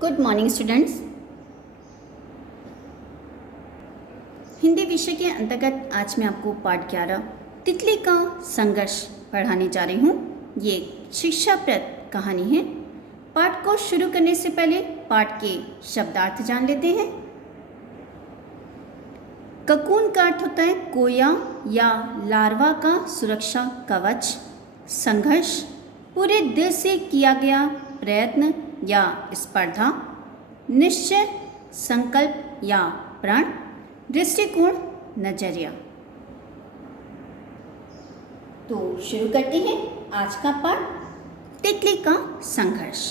Good morning students. Hindi विषय के अंतर्गत आज मैं आपको पाठ 11 तितली का संघर्ष पढ़ाने जा रही हूँ। ये शिक्षाप्रद कहानी है। पाठ को शुरू करने से पहले पाठ के शब्दार्थ जान लेते हैं। ककून का अर्थ होता है कोया या लार्वा का सुरक्षा कवच। संघर्ष पूरे दिल से किया गया प्रयत्न या स्पर्धा। निश्चय, संकल्प या प्रण। दृष्टिकोण, नजरिया। तो शुरू करते हैं आज का पाठ, तितली का संघर्ष।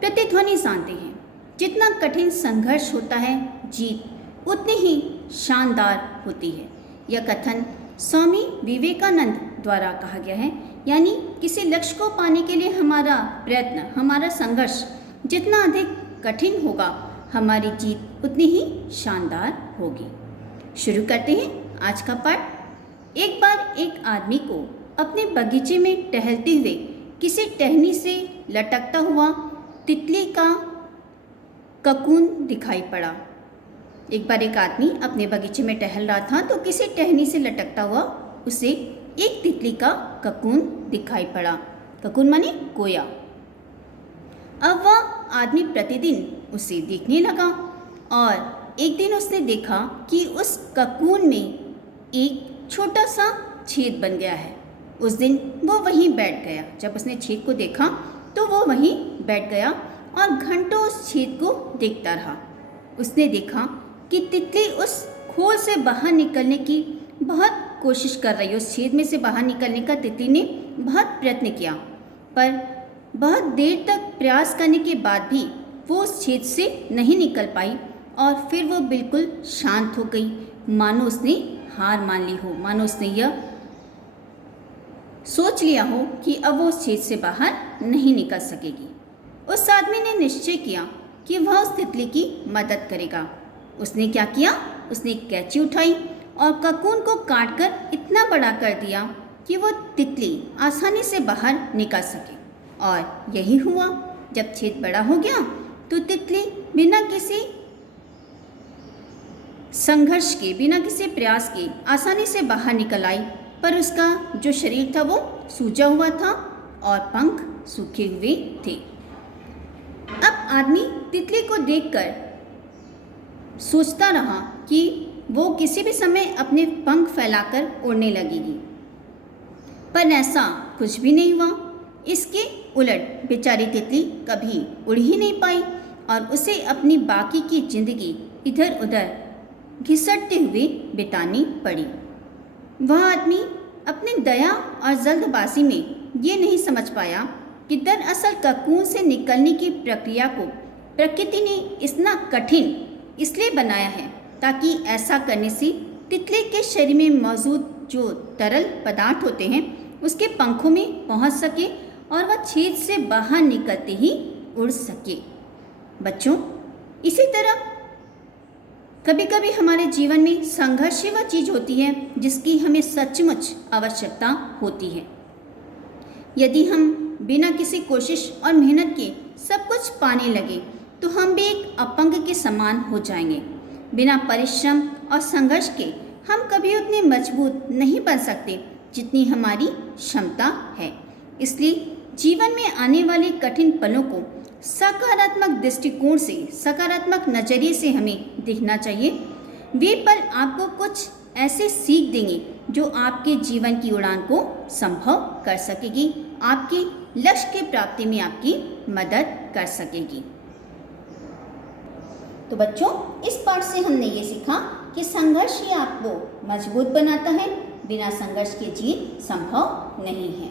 प्रतिध्वनि जानते हैं, जितना कठिन संघर्ष होता है जीत उतनी ही शानदार होती है। यह कथन स्वामी विवेकानंद द्वारा कहा गया है। यानी किसी लक्ष्य को पाने के लिए हमारा प्रयत्न, हमारा संघर्ष जितना अधिक कठिन होगा, हमारी जीत उतनी ही शानदार होगी। शुरू करते हैं आज का पाठ। एक बार एक आदमी को अपने बगीचे में टहलते हुए किसी टहनी से लटकता हुआ तितली का ककून दिखाई पड़ा। एक बार एक आदमी अपने बगीचे में टहल रहा था तो किसी टहनी से लटकता हुआ उसे एक तितली का ककून दिखाई पड़ा। ककून माने कोया। अब वह आदमी प्रतिदिन उसे देखने लगा और एक दिन उसने देखा कि उस ककून में एक छोटा सा छेद बन गया है। उस दिन वो वहीं बैठ गया। जब उसने छेद को देखा तो वो वहीं बैठ गया और घंटों उस छेद को देखता रहा। उसने देखा कि तितली उस खोल से बाहर निकलने की बहुत कोशिश कर रही है। उस छेद में से बाहर निकलने का तितली ने बहुत प्रयत्न किया, पर बहुत देर तक प्रयास करने के बाद भी वो उस छेद से नहीं निकल पाई और फिर वो बिल्कुल शांत हो गई, मानो उसने हार मान ली हो, मानो उसने यह सोच लिया हो कि अब वो उस छेद से बाहर नहीं निकल सकेगी। उस आदमी ने निश्चय किया कि वह उस तितली की मदद करेगा। उसने क्या किया? उसने एक कैंची उठाई और ककून को काटकर इतना बड़ा कर दिया कि वो तितली आसानी से बाहर निकल सके। और यही हुआ। जब छेद बड़ा हो गया तो तितली बिना किसी संघर्ष के, बिना किसी प्रयास के आसानी से बाहर निकल आई, पर उसका जो शरीर था वो सूजा हुआ था और पंख सूखे हुए थे। अब आदमी तितली को देखकर सोचता रहा कि वो किसी भी समय अपने पंख फैलाकर उड़ने लगेगी, पर ऐसा कुछ भी नहीं हुआ। इसके उलट बेचारी तितली कभी उड़ ही नहीं पाई और उसे अपनी बाकी की जिंदगी इधर उधर घिसटते हुए बितानी पड़ी। वह आदमी अपने दया और जल्दबाजी में ये नहीं समझ पाया कि दरअसल ककून से निकलने की प्रक्रिया को प्रकृति ने इतना कठिन इसलिए बनाया है ताकि ऐसा करने से तितली के शरीर में मौजूद जो तरल पदार्थ होते हैं उसके पंखों में पहुंच सके और वह छेद से बाहर निकलते ही उड़ सके। बच्चों, इसी तरह कभी कभी हमारे जीवन में संघर्ष ही वह चीज़ होती है जिसकी हमें सचमुच आवश्यकता होती है। यदि हम बिना किसी कोशिश और मेहनत के सब कुछ पाने लगे तो हम भी एक अपंग के समान हो जाएंगे। बिना परिश्रम और संघर्ष के हम कभी उतने मजबूत नहीं बन सकते जितनी हमारी क्षमता है। इसलिए जीवन में आने वाले कठिन पलों को सकारात्मक दृष्टिकोण से, सकारात्मक नजरिए से हमें देखना चाहिए। वे पल आपको कुछ ऐसे सीख देंगे जो आपके जीवन की उड़ान को संभव कर सकेगी, आपके लक्ष्य की प्राप्ति में आपकी मदद कर सकेगी। तो बच्चों, इस पाठ से हमने ये सीखा कि संघर्ष ही आपको मजबूत बनाता है। बिना संघर्ष की जीत संभव नहीं है।